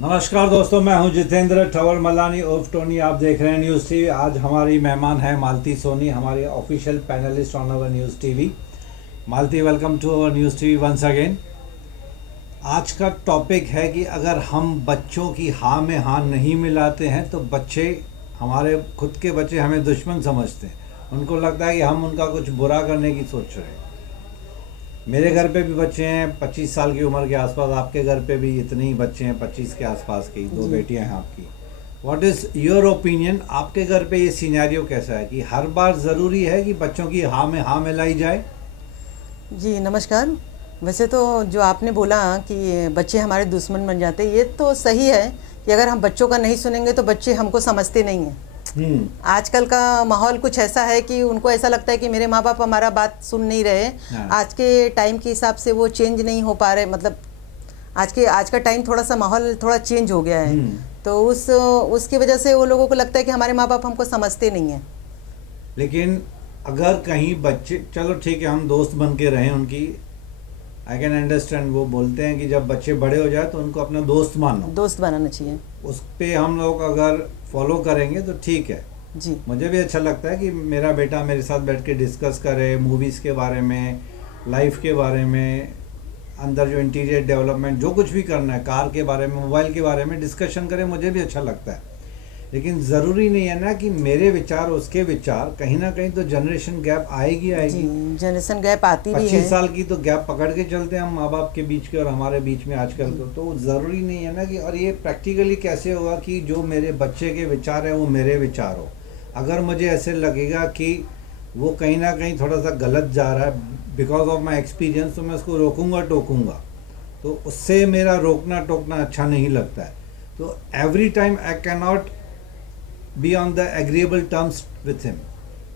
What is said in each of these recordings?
नमस्कार दोस्तों, मैं हूं जितेंद्र ठवर मलानी उर्फ टोनी। आप देख रहे हैं न्यूज़ टीवी। आज हमारी मेहमान है मालती सोनी, हमारी official panelist on our news TV. Malti, welcome to our news TV once again. आज का टॉपिक है कि अगर हम बच्चों की हाँ में हाँ नहीं मिलाते हैं तो बच्चे, हमारे खुद के बच्चे हमें दुश्मन समझते हैं। उनको लगता है कि हम उनका कुछ बुरा करने की सोच रहे हैं। मेरे घर पे भी बच्चे हैं 25 साल की उम्र के आसपास, आपके घर पे भी इतने ही बच्चे हैं 25 के आसपास के, दो बेटियां हैं आपकी। व्हाट इज़ योर ओपिनियन, आपके घर पे ये सिनेरियो कैसा है कि हर बार ज़रूरी है कि बच्चों की हाँ में हाँ मिलाई जाए? जी नमस्कार। वैसे तो जो आपने बोला कि बच्चे हमारे दुश्मन बन जाते हैं, ये तो सही है कि अगर हम बच्चों का नहीं सुनेंगे तो बच्चे हमको समझते नहीं हैं। आजकल का माहौल कुछ ऐसा है कि उनको ऐसा लगता है कि मेरे माँ बाप हमारा बात सुन नहीं रहे। हाँ। आज के टाइम के हिसाब से वो चेंज नहीं हो पा रहे, मतलब आज का टाइम थोड़ा सा माहौल थोड़ा चेंज हो गया है। तो उसकी वजह से वो लोगों को लगता है कि हमारे माँ बाप हमको समझते नहीं हैं। लेकिन अगर कहीं बच्चे, चलो ठीक है हम दोस्त बन के रहें उनकी, आई कैन अंडरस्टैंड। वो बोलते हैं कि जब बच्चे बड़े हो जाए तो उनको अपना दोस्त मानो, दोस्त बनाना चाहिए। उस पे हम लोग अगर फॉलो करेंगे तो ठीक है। जी मुझे भी अच्छा लगता है कि मेरा बेटा मेरे साथ बैठ के डिस्कस करे मूवीज़ के बारे में, लाइफ के बारे में, अंदर जो इंटीरियर डेवलपमेंट जो कुछ भी करना है, कार के बारे में, मोबाइल के बारे में डिस्कशन करे, मुझे भी अच्छा लगता है। लेकिन ज़रूरी नहीं है ना कि मेरे विचार उसके विचार, कहीं ना कहीं तो जनरेशन गैप आएगी। जी, जनरेशन गैप आती भी है। 25 साल की तो गैप पकड़ के चलते हैं हम माँ बाप के बीच के और हमारे बीच में आजकल। तो ज़रूरी नहीं है ना कि, और ये प्रैक्टिकली कैसे होगा कि जो मेरे बच्चे के विचार है वो मेरे विचार हो। अगर मुझे ऐसे लगेगा कि वो कहीं ना कहीं थोड़ा सा गलत जा रहा है बिकॉज ऑफ माई एक्सपीरियंस, तो मैं उसको रोकूंगा टोकूंगा, तो उससे मेरा रोकना टोकना अच्छा नहीं लगता है। तो every time I can not be on the agreeable terms with him.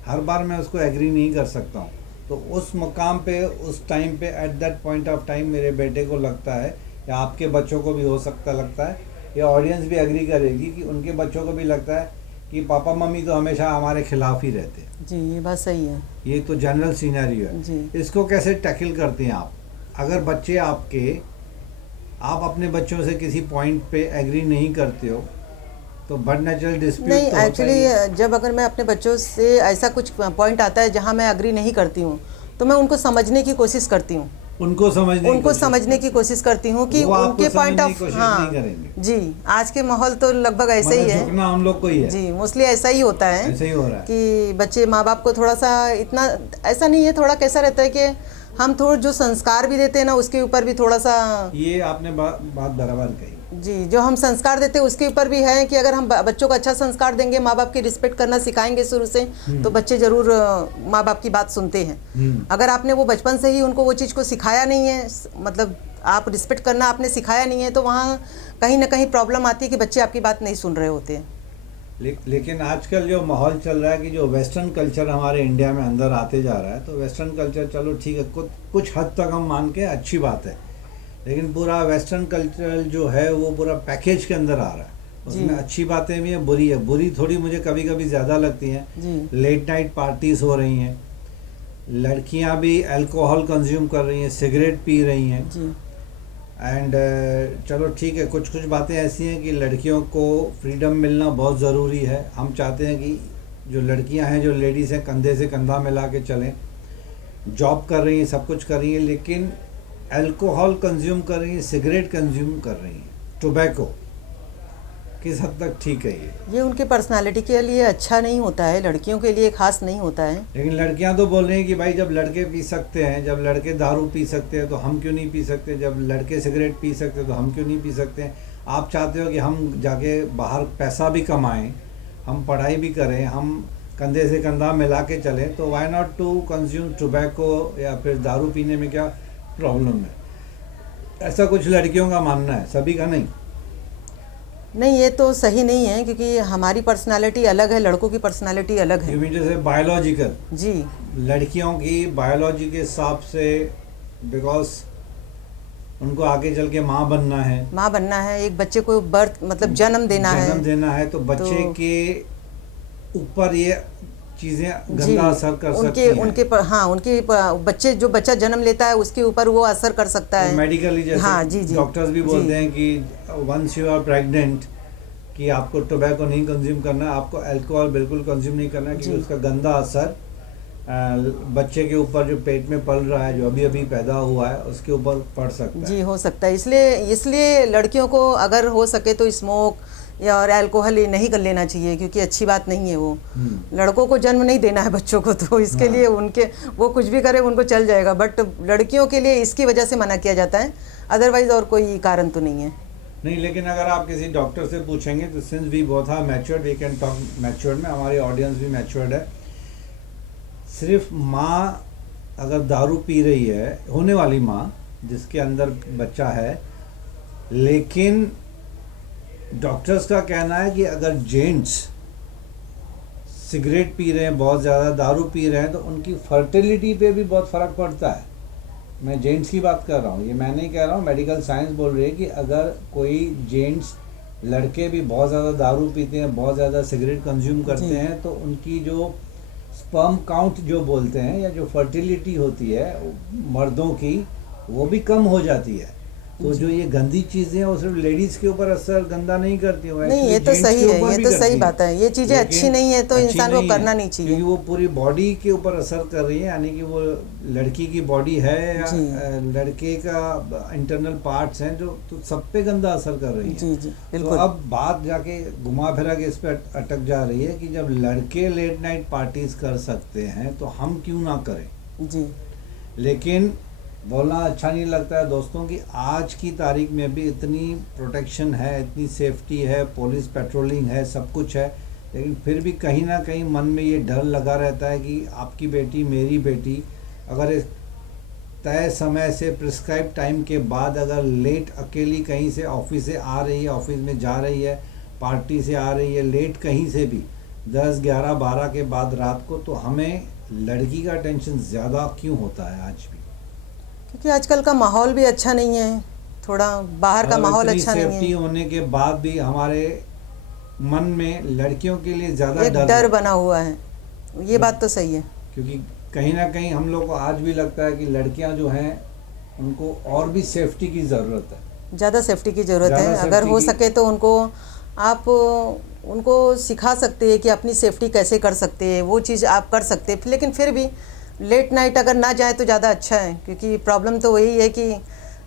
हर बार मैं उसको एग्री नहीं कर सकता हूँ। तो उस मकाम पे, उस टाइम पे, at that point of time मेरे बेटे को लगता है, या आपके बच्चों को भी हो लगता है, या ऑडियंस भी एग्री करेगी कि उनके बच्चों को भी लगता है कि पापा मम्मी तो हमेशा हमारे खिलाफ ही रहते हैं। जी, ये बात सही है। ये तो जनरल सीनरियो है जी। इसको कैसे टैकल करते हैं आप? अगर बच्चे आपके, आप अपने बच्चों से किसी पॉइंट पे एग्री नहीं करते हो तो बट नेचुरल डिस्प्यूट नहीं, तो होता ही एक्चुअली है। जब अगर मैं अपने बच्चों से ऐसा कुछ पॉइंट आता है जहाँ मैं अग्री नहीं करती हूँ, तो मैं उनको समझने की कोशिश करती हूँ। उनको समझने की कोशिश करती हूँ कि वो आपको उनके पॉइंट समझने की ऑफ, कोशिश हाँ नहीं करेंगे। जी, आज के माहौल तो लगभग ऐसा ही मगर है। झुकना हम लोग को ही है। जी, मोस्टली ऐसा ही होता है। ऐसे ही हो रहा है कि बच्चे माँ बाप को थोड़ा सा, इतना ऐसा नहीं है, थोड़ा कैसा रहता है कि हम थोड़ा जो संस्कार भी देते हैं ना उसके ऊपर भी थोड़ा सा। ये आपने बात बराबर कही। जी, जो हम संस्कार देते हैं उसके ऊपर भी है कि अगर हम बच्चों को अच्छा संस्कार देंगे, माँ बाप की रिस्पेक्ट करना सिखाएंगे शुरू से, तो बच्चे ज़रूर माँ बाप की बात सुनते हैं। अगर आपने वो बचपन से ही उनको वो चीज़ को सिखाया नहीं है, मतलब आप रिस्पेक्ट करना आपने सिखाया नहीं है, तो वहाँ कहीं ना कहीं प्रॉब्लम आती है कि बच्चे आपकी बात नहीं सुन रहे होते हैं। लेकिन आजकल जो माहौल चल रहा है कि जो वेस्टर्न कल्चर हमारे इंडिया में अंदर आते जा रहा है, तो वेस्टर्न कल्चर चलो ठीक है, कुछ हद तक हम मान के अच्छी बात है, लेकिन पूरा वेस्टर्न कल्चर जो है वो पूरा पैकेज के अंदर आ रहा है। उसमें अच्छी बातें भी हैं, बुरी है। बुरी थोड़ी मुझे कभी कभी ज़्यादा लगती हैं। लेट नाइट पार्टीज हो रही हैं, लड़कियां भी अल्कोहल कंज्यूम कर रही हैं, सिगरेट पी रही हैं। एंड चलो ठीक है, कुछ बातें ऐसी हैं कि लड़कियों को फ्रीडम मिलना बहुत ज़रूरी है। हम चाहते हैं कि जो लड़कियां हैं, जो लेडीज़ हैं, कंधे से कंधा मिला के चलें, जॉब कर रही हैं, सब कुछ कर रही हैं, लेकिन अल्कोहल कंज्यूम कर रही हैं, सिगरेट कंज्यूम कर रही हैं, टोबैको, किस हद तक ठीक है ये? उनके पर्सनालिटी के लिए अच्छा नहीं होता है, लड़कियों के लिए खास नहीं होता है। लेकिन लड़कियां तो बोल रही हैं कि भाई जब लड़के पी सकते हैं, जब लड़के दारू पी सकते हैं तो हम क्यों नहीं पी सकते, जब लड़के सिगरेट पी सकते हैं तो हम क्यों नहीं पी सकते हैं। आप चाहते हो कि हम जाके बाहर पैसा भी कमाएं, हम पढ़ाई भी करें, हम कंधे से कंधा मिला के चलें, तो why not to consume tobacco या फिर दारू पीने में क्या प्रॉब्लम है? ऐसा कुछ लड़कियों का मानना है, सभी का नहीं। नहीं, ये तो सही नहीं है, क्योंकि हमारी पर्सनालिटी अलग है, लड़कों की पर्सनालिटी अलग है। जैसे बायोलॉजिकल, जी, लड़कियों की बायोलॉजी के हिसाब से, बिकॉज उनको आगे चल के माँ बनना है, एक बच्चे को बर्थ मतलब जन्म देना है, तो बच्चे के ऊपर ये चीजें जी, गंदा असर कर सकती उनके हैं। उनके पर, हाँ उनके बच्चे जो बच्चा जन्म लेता है उसके ऊपर वो असर कर सकता है। मेडिकली जैसे हाँ जी जी डॉक्टर्स भी जी बोलते हैं कि वंस यू आर प्रेग्नेंट कि आपको टोबैको नहीं कंज्यूम करना है, आपको अल्कोहल बिल्कुल कंज्यूम नहीं करना है, क्योंकि जी। उसका गंदा असर बच्चे के ऊपर जो पेट में पल रहा है, जो अभी अभी पैदा हुआ है, उसके ऊपर पड़ सकता जी है। हो सकता है। इसलिए इसलिए लड़कियों को अगर हो सके तो स्मोक या और अल्कोहल ये नहीं कर लेना चाहिए, क्योंकि अच्छी बात नहीं है वो। लड़कों को जन्म नहीं देना है बच्चों को, तो इसके हाँ। लिए उनके वो कुछ भी करे उनको चल जाएगा, बट लड़कियों के लिए इसकी वजह से मना किया जाता है, अदरवाइज और कोई कारण तो नहीं है। नहीं, लेकिन अगर आप किसी डॉक्टर से पूछेंगे तो since we both are matured, we can talk matured में, हमारी ऑडियंस भी मैच्योर्ड है। सिर्फ माँ अगर दारू पी रही है, होने वाली माँ जिसके अंदर बच्चा है, लेकिन डॉक्टर्स का कहना है कि अगर जेंट्स सिगरेट पी रहे हैं, बहुत ज़्यादा दारू पी रहे हैं, तो उनकी फर्टिलिटी पे भी बहुत फ़र्क पड़ता है। मैं जेंट्स की बात कर रहा हूँ, ये मैं नहीं कह रहा हूँ, मेडिकल साइंस बोल रही है कि अगर कोई जेंट्स, लड़के भी बहुत ज़्यादा दारू पीते हैं, बहुत ज़्यादा सिगरेट कंज्यूम करते जी। हैं, तो उनकी जो स्पर्म काउंट जो बोलते हैं, या जो फर्टिलिटी होती है मर्दों की, वो भी कम हो जाती है। तो जो ये गंदी चीज़ें हैं वो सिर्फ लेडीज़ के ऊपर असर गंदा नहीं करती हैं, नहीं, ये तो सही है, ये तो सही बात है। ये चीज़ें अच्छी नहीं है तो इंसान को करना नहीं चाहिए, क्योंकि वो पूरी बॉडी के ऊपर असर कर रही है, यानी कि वो लड़की की बॉडी है या लड़के का इंटरनल पार्ट्स हैं, जो तो सब पे गंदा असर कर रही है। जी जी तो बिल्कुल। अब बात जाके घुमा फिरा के इस पे अटक जा रही है कि जब लड़के लेट नाइट पार्टीज कर सकते हैं तो हम क्यों ना करें। जी लेकिन बोलना अच्छा नहीं लगता है दोस्तों कि आज की तारीख में भी इतनी प्रोटेक्शन है, इतनी सेफ्टी है, पुलिस पेट्रोलिंग है, सब कुछ है, लेकिन फिर भी कहीं ना कहीं मन में ये डर लगा रहता है कि आपकी बेटी, मेरी बेटी, अगर इस तय समय से प्रिस्क्राइब टाइम के बाद अगर लेट अकेली कहीं से ऑफिस से आ रही है, ऑफिस में जा रही है, पार्टी से आ रही है, लेट कहीं से भी 10, 11, 12 के बाद रात को, तो हमें लड़की का टेंशन ज़्यादा क्यों होता है आज भी? क्योंकि आजकल का माहौल भी अच्छा नहीं है, थोड़ा बाहर का माहौल अच्छा नहीं सेफ्टी है, होने के बाद भी हमारे मन में लड़कियों के लिए ज़्यादा एक डर बना हुआ है। ये बात तो सही है, क्योंकि कहीं ना कहीं हम लोग को आज भी लगता है कि लड़कियां जो हैं उनको और भी सेफ्टी की ज़रूरत है, ज़्यादा सेफ्टी की ज़रूरत है। ज़्यादा अगर सेफ्टी हो की- सके तो आप उनको सिखा सकते हैं कि अपनी सेफ्टी कैसे कर सकते हैं, वो चीज़ आप कर सकते हैं, लेकिन फिर भी लेट नाइट अगर ना जाए तो ज़्यादा अच्छा है। क्योंकि प्रॉब्लम तो वही है कि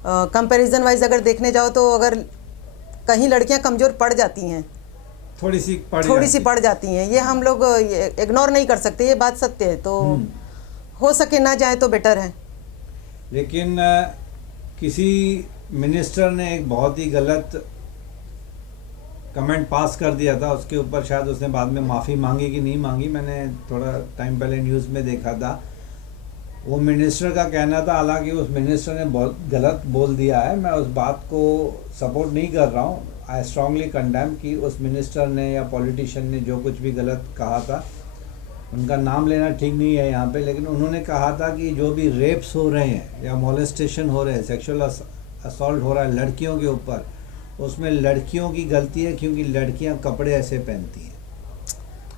कंपैरिजन वाइज अगर देखने जाओ तो अगर कहीं लड़कियां कमज़ोर पड़ जाती हैं, थोड़ी सी पड़ जाती हैं, ये हम लोग इग्नोर नहीं कर सकते, ये बात सत्य है। तो हो सके ना जाए तो बेटर है। लेकिन किसी मिनिस्टर ने एक बहुत ही गलत कमेंट पास कर दिया था, उसके ऊपर शायद उसने बाद में माफ़ी मांगी कि नहीं मांगी, मैंने थोड़ा टाइम पहले न्यूज़ में देखा था। वो मिनिस्टर का कहना था, हालांकि उस मिनिस्टर ने बहुत गलत बोल दिया है, मैं उस बात को सपोर्ट नहीं कर रहा हूँ, आई स्ट्रांगली कंडेम कि उस मिनिस्टर ने या पॉलिटिशियन ने जो कुछ भी गलत कहा था, उनका नाम लेना ठीक नहीं है यहाँ पे, लेकिन उन्होंने कहा था कि जो भी रेप्स हो रहे हैं या मोलेस्टेशन हो रहे हैं, सेक्सुअल असॉल्ट हो रहा है लड़कियों के ऊपर, उसमें लड़कियों की गलती है, क्योंकि लड़कियां कपड़े ऐसे पहनती हैं।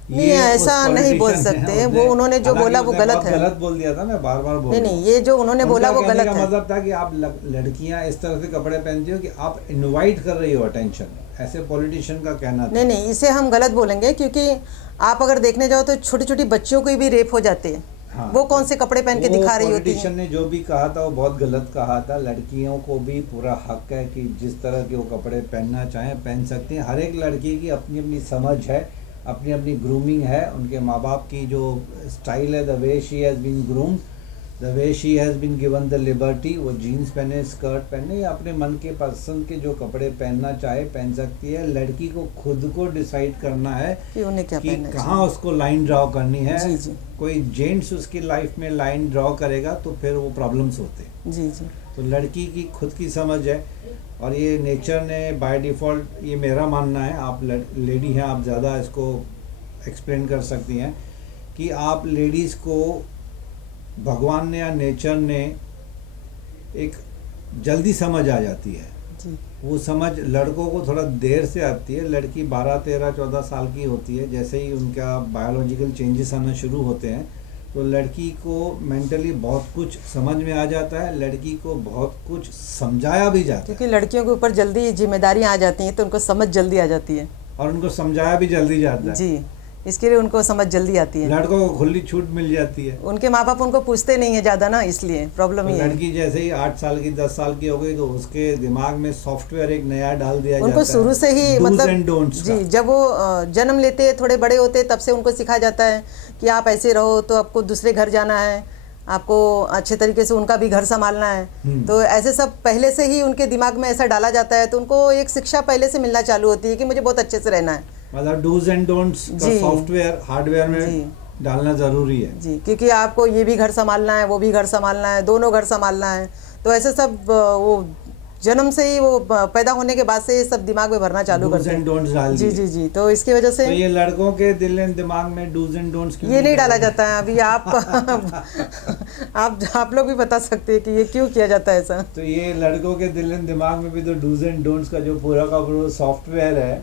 नहीं, ऐसा नहीं बोल सकते, वो उन्होंने जो बोला वो गलत है। गलत बोल दिया था, मैं बार बार बोल रहा हूं। नहीं, ये जो उन्होंने बोला वो गलत है। मतलब था कि आप लड़कियां इस तरह से कपड़े पहनती हो कि आप इनवाइट कर रही हो अटेंशन, ऐसे पॉलिटिशियन का कहना था। नहीं, इसे हम गलत बोलेंगे, क्योंकि आप अगर देखने जाओ तो छोटी छोटी बच्चियों को भी रेप हो जाते हैं। हाँ, वो कौन से कपड़े पहन के दिखा रही होती है। पॉलिटिशियन ने जो भी कहा था वो बहुत गलत कहा था। लड़कियों को भी पूरा हक है कि जिस तरह के वो कपड़े पहनना चाहें पहन सकती हैं। हर एक लड़की की अपनी अपनी समझ है, अपनी अपनी ग्रूमिंग है, उनके माँ बाप की जो स्टाइल है, the way she has been groomed, the way she has been given the liberty, वो जीन्स पहने, स्कर्ट पहने, या अपने मन के पसंद के जो कपड़े पहनना चाहे पहन सकती है। लड़की को खुद को डिसाइड करना है कि उन्हें क्या कि कहाँ उसको लाइन ड्रॉ करनी है। जी जी। कोई जेंट्स उसकी लाइफ में लाइन ड्रॉ करेगा तो फिर वो प्रॉब्लम्स होते हैं। जी जी। तो लड़की की खुद की समझ है, और ये नेचर ने बाय डिफ़ॉल्ट, ये मेरा मानना है, आप लेडी हैं, आप ज़्यादा इसको एक्सप्लेन कर सकती हैं, कि आप लेडीज़ को भगवान ने या नेचर ने एक जल्दी समझ आ जाती है जी वो समझ लड़कों को थोड़ा देर से आती है। लड़की 12, 13, 14 साल की होती है, जैसे ही उनका बायोलॉजिकल चेंजेस आना शुरू होते हैं तो लड़की को मेंटली बहुत कुछ समझ में आ जाता है, लड़की को बहुत कुछ समझाया भी जाता है, क्योंकि लड़कियों के ऊपर जल्दी जिम्मेदारियां आ जाती हैं तो उनको समझ जल्दी आ जाती है। और उनको समझाया भी जल्दी जाता है। जी, इसके लिए उनको समझ जल्दी आती है। लड़कों को खुली छूट मिल जाती है। उनके माँ बाप उनको पूछते नहीं है ज़्यादा ना, इसलिए प्रॉब्लम तो ही है। लड़की जैसे ही 8 साल की, 10 साल की हो गई तो उसके दिमाग में सॉफ्टवेयर एक नया डाल दिया जाता है। उनको शुरू से ही Do's मतलब and don'ts जी, का। जब वो जन्म लेते थोड़े बड़े होते तब से उनको सिखाया जाता है कि आप ऐसे रहो तो आपको दूसरे घर जाना है, आपको अच्छे तरीके से उनका भी घर संभालना है। तो ऐसे सब पहले से ही उनके दिमाग में ऐसा डाला जाता है, तो उनको एक शिक्षा पहले से मिलना चालू होती है कि मुझे बहुत अच्छे से रहना है। मतलब डूज एंड डोंट्स का जी। सॉफ्टवेयर हार्डवेयर में जी। डालना जरूरी है। जी, क्योंकि आपको ये भी घर संभालना है, वो भी घर संभालना है, दोनों घर संभालना है। तो ऐसे सब वो जन्म से ही वो पैदा होने के बाद से ये सब दिमाग में भरना चालू डूज करते एंड हैं। डोंट्स डाल जी दिए। जी जी, तो इसकी वजह से तो ये लड़कों के दिल एंड दिमाग में डूज एंड डोंट्स क्यों ये नहीं डाला डाला जाता है अभी। आप लोग भी बता सकते हैं कि ये क्यों किया जाता है ऐसा। तो ये लड़कों के दिल एंड दिमाग में भी तो डूज एंड डोंट्स का जो पूरा का पूरा सॉफ्टवेयर है,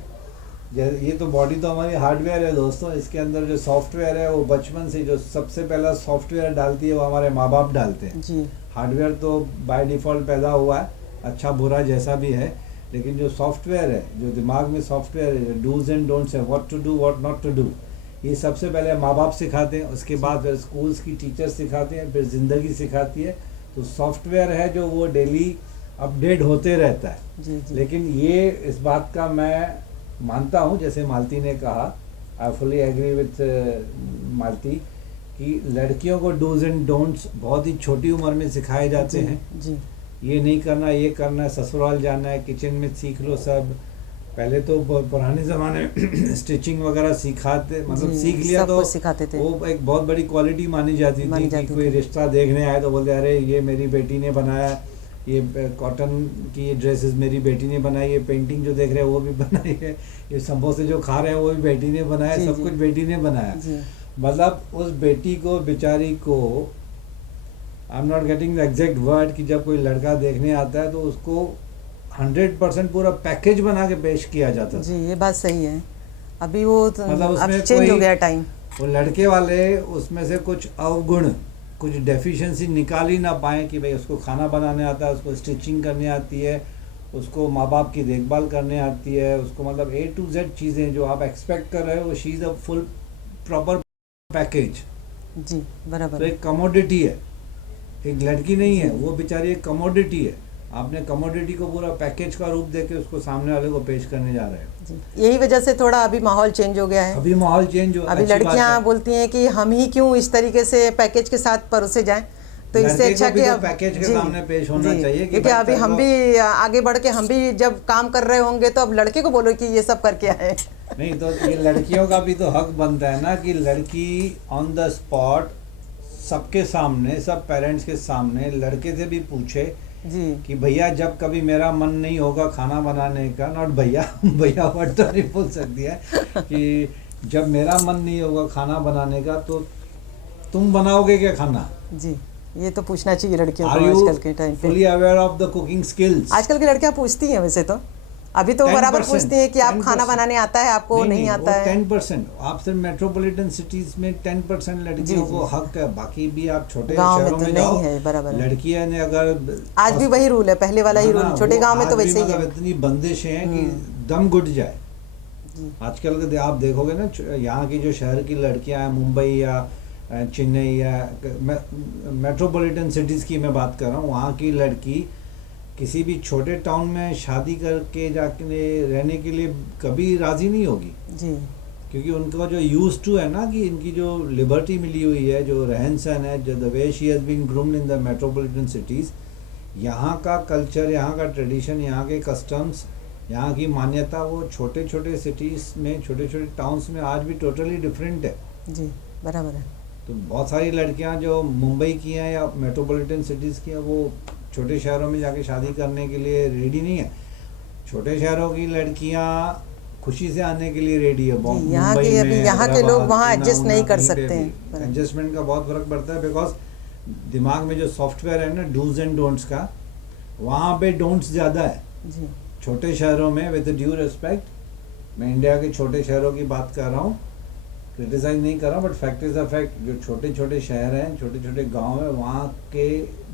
ये तो बॉडी तो हमारी हार्डवेयर है दोस्तों, इसके अंदर जो सॉफ्टवेयर है वो बचपन से जो सबसे पहला सॉफ्टवेयर डालती है वो हमारे माँ बाप डालते हैं। जी हार्डवेयर तो बाय डिफ़ॉल्ट पैदा हुआ है, अच्छा बुरा जैसा भी है, लेकिन जो सॉफ्टवेयर है, जो दिमाग में सॉफ्टवेयर है, डूज एंड डोंट्स है, what to do what not to do, ये सबसे पहले माँ बाप सिखाते हैं, उसके बाद फिर स्कूल्स की टीचर्स सिखाते हैं, फिर ज़िंदगी सिखाती है। तो सॉफ्टवेयर है जो वो डेली अपडेट होते रहता है। जी जी लेकिन ये इस बात का मैं मानता हूँ, जैसे मालती ने कहा, आई फुली एग्री विथ मालती, कि लड़कियों को डूज एंड डोंट्स बहुत ही छोटी उम्र में सिखाए जाते हैं। जी ये नहीं करना, ये करना है, ससुराल जाना है, किचन में सीख लो सब। पहले तो पुराने ज़माने में स्टिचिंग वगैरह सिखाते, मतलब जी, सीख लिया सब तो कुछ सिखाते थे। वो एक बहुत बड़ी क्वालिटी मानी जाती थी कि कोई रिश्ता देखने आए तो बोलते अरे ये मेरी बेटी ने बनाया, ये कॉटन की ये ड्रेसेस मेरी बेटी ने बनाई, ये पेंटिंग जो देख रहे हैं वो भी बनाई है, ये समोसे जो खा रहे हैं वो भी बेटी ने बनाया, जी, सब जी। कुछ बेटी ने बनाया। जी मतलब उस बेटी को, बेचारी को, I am not getting the exact word, कि जब कोई लड़का देखने आता है तो उसको 100% पूरा पैकेज बना के पेश किया जाता था। जी, ये बात सही है। अभी वो मतलब अब उसमें चेंज हो कोई- गया टाइम। वो लड़के वाले उसमें से कुछ अवगुण, कुछ डेफिशिएंसी निकाल ही ना पाए कि भाई उसको खाना बनाने आता है, उसको स्टिचिंग करने आती है, उसको माँ बाप की देखभाल करने आती है, उसको मतलब A to Z चीज़ें जो आप एक्सपेक्ट कर रहे हो, वो she is a full proper package. जी बराबर तो है। एक कमोडिटी है, एक लड़की नहीं है, वो बेचारी एक कमोडिटी है। आपने कमोडिटी को पूरा पैकेज का रूप देके उसको सामने वाले को पेश करने जा रहे हो। जी, यही वजह से थोड़ा अभी माहौल चेंज हो गया है। अभी माहौल चेंज हो, अभी अच्छी बात लड़कियां है। बोलती हैं कि हम ही क्यों इस तरीके से पैकेज के साथ परोसे जाएं, तो इससे लड़के अच्छा को भी कि तो अब पैकेज के जी, सामने पेश होना जी, चाहिए कि क्योंकि भाई अभी हम चलो- भी आगे बढ़ के हम भी जब काम कर रहे होंगे तो अब लड़के को बोलो कि ये सब करके आए। नहीं तो ये लड़कियों का भी तो हक बनता है ना कि लड़की ऑन द स्पॉट सबके सामने, सब पेरेंट्स के सामने लड़के से भी पूछे जी कि भैया जब कभी मेरा मन नहीं होगा खाना बनाने का, नॉट भैया भैया वर्ड तो नहीं बोल सकती है, कि जब मेरा मन नहीं होगा खाना बनाने का तो तुम बनाओगे क्या खाना? जी, ये तो पूछना चाहिए लड़कियों आर को यू आजकल के टाइम पे। Fully aware of the cooking skills? आजकल की लड़कियां पूछती हैं वैसे तो, अभी तो बराबर 10%, पूछती हैं कि आप खाना 10%। बनाने आता है, आपको नहीं आता है। 10%, आप सिर्फ मेट्रोपॉलिटन सिटीज में 10% जी, लड़कियों जी। को हक है, बाकी भी आप छोटे गाँव में शहरों तो में नहीं जाओ, है, बराबर है। लड़कियां ने अगर आज भी वही रूल है, पहले वाला ही हाँ रूल, ना, छोटे वो गांव में तो आज भी वैसे ही मतलब है। इतनी बंदिशें हैं कि दम घुट जाए। आजकल के आप देखोगे ना, यहाँ की जो शहर की लड़कियां हैं, मुंबई या चेन्नई या मेट्रोपॉलिटन सिटीज़ की मैं बात कर रहा हूँ, वहाँ की लड़की किसी भी छोटे टाउन में शादी करके जाके रहने के लिए कभी राज़ी नहीं होगी, जी क्योंकि उनको जो यूज टू है ना, कि इनकी जो लिबर्टी मिली हुई है, जो रहन सहन है, जो the way she has been groomed in the metropolitan cities, यहाँ का कल्चर, यहाँ का ट्रेडिशन, यहाँ के कस्टम्स, यहाँ की मान्यता, वो छोटे छोटे सिटीज़ में, छोटे छोटे टाउन्स में आज भी टोटली डिफरेंट है। जी बराबर है। तो बहुत सारी लड़कियां जो मुंबई की हैं या मेट्रोपॉलिटन सिटीज़ की हैं, वो छोटे शहरों में जाके शादी करने के लिए रेडी नहीं है। छोटे शहरों की लड़कियां खुशी से आने के लिए रेडी है। जी, यहाँ के अभी यहाँ के लोग वहाँ एडजस्ट नहीं कर सकते हैं। एडजस्टमेंट का बहुत फर्क पड़ता है, बिकॉज दिमाग में जो सॉफ्टवेयर है ना डूज एंड डोंट्स का, वहाँ पे डोंट्स ज़्यादा है। जी छोटे शहरों में विद ड्यू रिस्पेक्ट, मैं इंडिया के छोटे शहरों की बात कर रहा हूँ, क्रिटिसाइज नहीं कर रहा हूँ, but fact is a fact. जो छोटे छोटे शहर हैं, छोटे छोटे गांव हैं, वहाँ के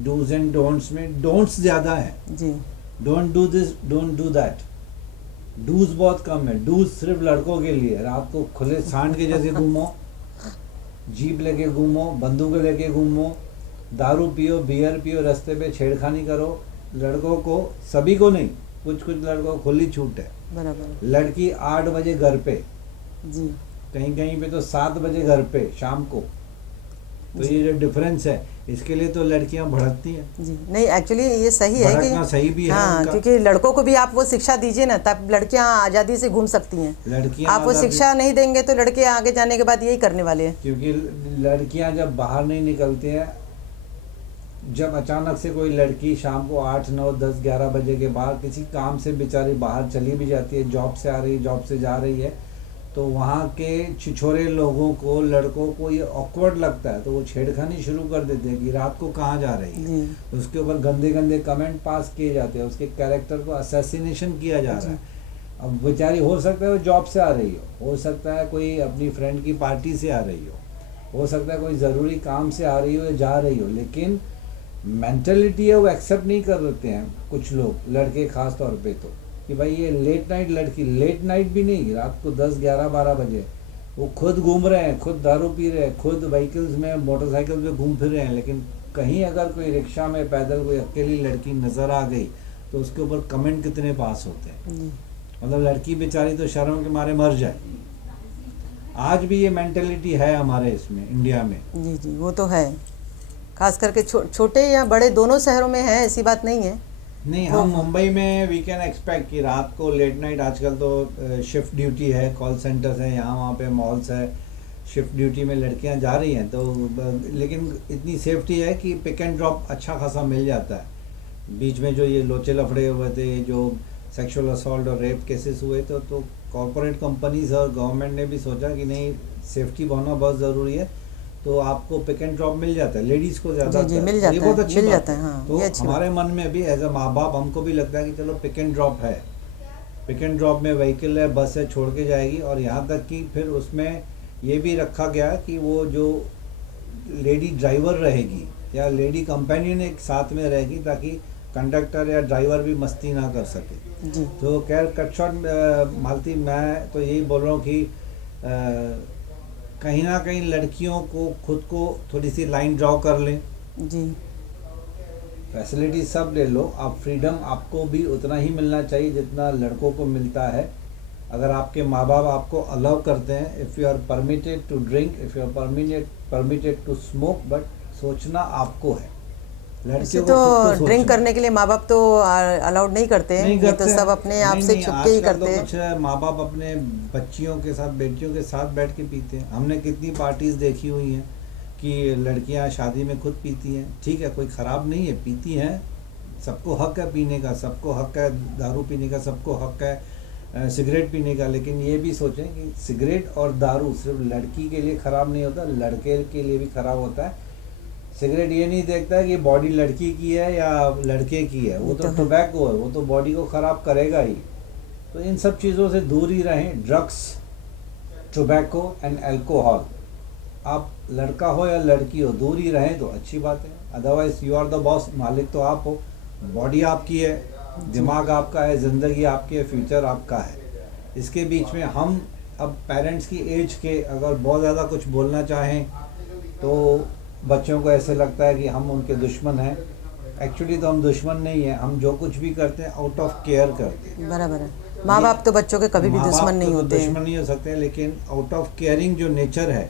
डूज एंड डोंट्स में डोंट्स ज़्यादा हैं। जी don't do this, don't do that. Dos बहुत कम है। डूज सिर्फ लड़कों के लिए, रात को खुले सांड के जैसे घूमो, जीप लेके घूमो, बंदूक लेके घूमो, दारू पियो, बियर पियो, रास्ते पे छेड़खानी करो। लड़कों को, सभी को नहीं, कुछ कुछ लड़कों को खुली छूट है। बराबर लड़की 8 बजे घर पे, जी कहीं कहीं पे तो 7 बजे घर पे शाम को। तो ये जो डिफरेंस है, इसके लिए तो लड़कियां भड़कती हैं। जी नहीं, एक्चुअली ये सही है भड़कना कि सही भी है हाँ, उनका। क्योंकि लड़कों को भी आप वो शिक्षा दीजिए ना, तब लड़कियां आज़ादी से घूम सकती हैं। लड़कियां आप वो आज़ादी- शिक्षा नहीं देंगे तो लड़के आगे जाने के बाद यही करने वाले हैं। क्योंकि लड़कियां जब बाहर नहीं निकलती हैं, जब अचानक से कोई लड़की शाम को 8, 9, 10, 11 बजे के बाद किसी काम से बेचारी बाहर चली भी जाती है, जॉब से आ रही है, जॉब से जा रही है, तो वहाँ के छिछोरे लोगों को, लड़कों को ये ऑकवर्ड लगता है, तो वो छेड़खानी शुरू कर देते हैं कि रात को कहाँ जा रही है। जी उसके ऊपर गंदे गंदे कमेंट पास किए जाते हैं, उसके कैरेक्टर को असैसिनेशन किया जा रहा है। अब बेचारी, हो सकता है वो जॉब से आ रही हो सकता है कोई अपनी फ्रेंड की पार्टी से आ रही हो सकता है कोई ज़रूरी काम से आ रही हो या जा रही हो, लेकिन मेंटलिटी है वो एक्सेप्ट नहीं कर देते हैं कुछ लोग, लड़के खास तौर पे, तो कि भाई ये लेट नाइट लड़की, लेट नाइट भी नहीं, रात को 10, 11, 12 बजे वो खुद घूम रहे हैं, खुद दारू पी रहे हैं, खुद व्हीकल्स में, मोटरसाइकिल पे घूम फिर रहे हैं, लेकिन कहीं अगर कोई रिक्शा में पैदल कोई अकेली लड़की नज़र आ गई तो उसके ऊपर कमेंट कितने पास होते हैं। जी मतलब लड़की बेचारी तो शर्म के मारे मर जाए। आज भी ये मेंटेलिटी है हमारे इसमें इंडिया में। जी जी वो तो है, खास करके छोटे या बड़े दोनों शहरों में है, ऐसी बात नहीं है। नहीं, हम मुंबई में वी कैन एक्सपेक्ट कि रात को लेट नाइट, आजकल तो शिफ्ट ड्यूटी है, कॉल सेंटर्स हैं यहाँ वहाँ पे, मॉल्स है, शिफ्ट ड्यूटी में लड़कियाँ जा रही हैं, तो लेकिन इतनी सेफ्टी है कि पिक एंड ड्रॉप अच्छा खासा मिल जाता है। बीच में जो ये लोचे लफड़े हुए थे, जो सेक्सुअल असॉल्ट और रेप केसेस हुए, तो कॉरपोरेट कंपनीज और गवर्नमेंट ने भी सोचा कि नहीं, सेफ्टी होना बहुत ज़रूरी है, तो आपको पिक एंड ड्रॉप मिल जाता है, लेडीज़ को ज़्यादा। जी मिल जाता ये है, बहुत अच्छी मिल बात जाता है। हाँ, तो ये अच्छी हमारे मन में भी एज अ माँ बाप हमको भी लगता है कि चलो पिक एंड ड्रॉप है, पिक एंड ड्रॉप में व्हीकल है, बस है, छोड़ के जाएगी। और यहाँ तक कि फिर उसमें ये भी रखा गया कि वो जो लेडी ड्राइवर रहेगी या लेडी कंपेनियन एक साथ में रहेगी, ताकि कंडक्टर या ड्राइवर भी मस्ती ना कर सके। जी तो खैर कट शॉर्ट मालती, मैं तो यही बोल रहा हूँ कि कहीं ना कहीं लड़कियों को खुद को थोड़ी सी लाइन ड्रॉ कर लें। जी फैसिलिटी सब ले लो, आप फ्रीडम आपको भी उतना ही मिलना चाहिए जितना लड़कों को मिलता है। अगर आपके माँ बाप आपको अलाउ करते हैं, if you are permitted to drink, if you are permitted to smoke, but सोचना आपको है। वैसे लड़कियों तो को खुद को ड्रिंक सोचना। करने के लिए माँ बाप तो अलाउड नहीं करते हैं, नहीं ये करते तो सब हैं। अपने आप नहीं, से नहीं, छुप के ही आजकल तो करते हैं। कुछ माँ बाप अपने बच्चियों के साथ, बेटियों के साथ बैठ के पीते हैं। हमने कितनी पार्टीज देखी हुई हैं कि लड़कियां शादी में खुद पीती हैं। ठीक है, कोई ख़राब नहीं है, पीती हैं, सबको हक है पीने का, सबको हक है दारू पीने का, सबको हक है सिगरेट पीने का। लेकिन ये भी सोचें कि सिगरेट और दारू सिर्फ लड़की के लिए ख़राब नहीं होता, लड़के के लिए भी ख़राब होता है। सिगरेट ये नहीं देखता है कि बॉडी लड़की की है या लड़के की है, वो तो टोबैको है, वो तो बॉडी को ख़राब करेगा ही। तो इन सब चीज़ों से दूर ही रहें। ड्रग्स, टोबैको एंड अल्कोहल, आप लड़का हो या लड़की हो, दूर ही रहें तो अच्छी बात है। Otherwise you are the boss, मालिक तो आप हो, बॉडी आपकी है, दिमाग आपका है, ज़िंदगी आपकी है, फ्यूचर आपका है। इसके बीच में हम अब पेरेंट्स की एज के अगर बहुत ज़्यादा कुछ बोलना चाहें तो बच्चों को ऐसे लगता है कि हम उनके दुश्मन हैं। एक्चुअली तो हम दुश्मन नहीं हैं, हम जो कुछ भी करते हैं आउट ऑफ केयर करते हैं। बराबर है, माँ बाप तो बच्चों के कभी भी दुश्मन नहीं होते हैं। दुश्मन नहीं हो सकते, लेकिन आउट ऑफ केयरिंग जो नेचर है,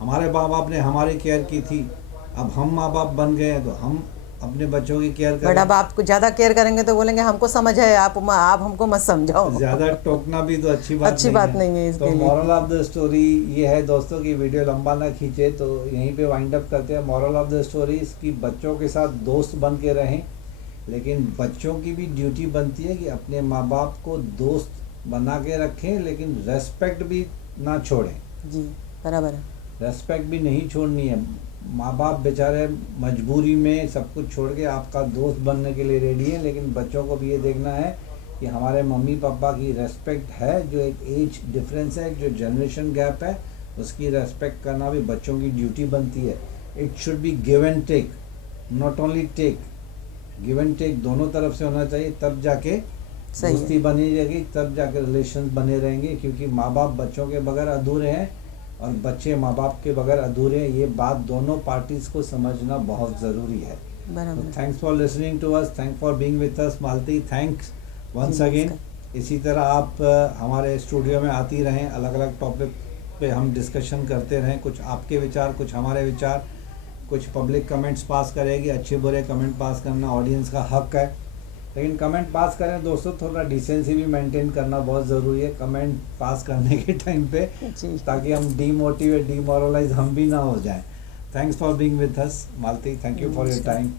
हमारे माँ बाप ने हमारी केयर की थी, अब हम माँ बाप बन गए हैं तो हम अपने बच्चों की केयर करें। बट अब आप ज़्यादा केयर करेंगे तो बोलेंगे हमको समझ है, आप हमको मत समझाओ। ज़्यादा टोकना भी तो अच्छी बात नहीं है इसके तो लिए। मॉरल ऑफ द स्टोरी ये है दोस्तों की, वीडियो लंबा ना खींचे तो यहीं पे वाइंड अप करते हैं। मॉरल ऑफ द स्टोरी इसकी, बच्चों के साथ दोस्त बन के रहें, लेकिन बच्चों की भी ड्यूटी बनती है कि अपने माँ बाप को दोस्त बना के रखें, लेकिन रेस्पेक्ट भी ना छोड़ें। जी बराबर है। रेस्पेक्ट भी नहीं छोड़नी है। माँ बाप बेचारे मजबूरी में सब कुछ छोड़ के आपका दोस्त बनने के लिए रेडी हैं, लेकिन बच्चों को भी ये देखना है कि हमारे मम्मी पापा की रेस्पेक्ट है, जो एक एज डिफरेंस है, जो जनरेशन गैप है, उसकी रेस्पेक्ट करना भी बच्चों की ड्यूटी बनती है। It should be give and take, not only take, give and take दोनों तरफ से होना चाहिए, तब जाके सही है। दोस्ती बनी रहेगी, तब जाके रिलेशन बने रहेंगे। क्योंकि माँ बाप बच्चों के बगैर अधूरे हैं और बच्चे माँ बाप के बगैर अधूरे हैं, ये बात दोनों पार्टीज को समझना बहुत ज़रूरी है। बराबर है। Thanks for listening to us, thank for being with us Malti, thanks once ji, again. नमस्कार। इसी तरह आप हमारे स्टूडियो में आती रहें, अलग अलग टॉपिक पे हम डिस्कशन करते रहें, कुछ आपके विचार, कुछ हमारे विचार, कुछ पब्लिक कमेंट्स पास करेगी, अच्छे बुरे कमेंट पास करना ऑडियंस का हक है, लेकिन कमेंट पास करें दोस्तों, थोड़ा डिसेंसी भी मेंटेन करना बहुत ज़रूरी है कमेंट पास करने के टाइम पे, जी। ताकि हम डीमोटिवेट, डीमोरलाइज हम भी ना हो जाएं। Thanks for being with us Malti, thank you for your नमस्कार। टाइम।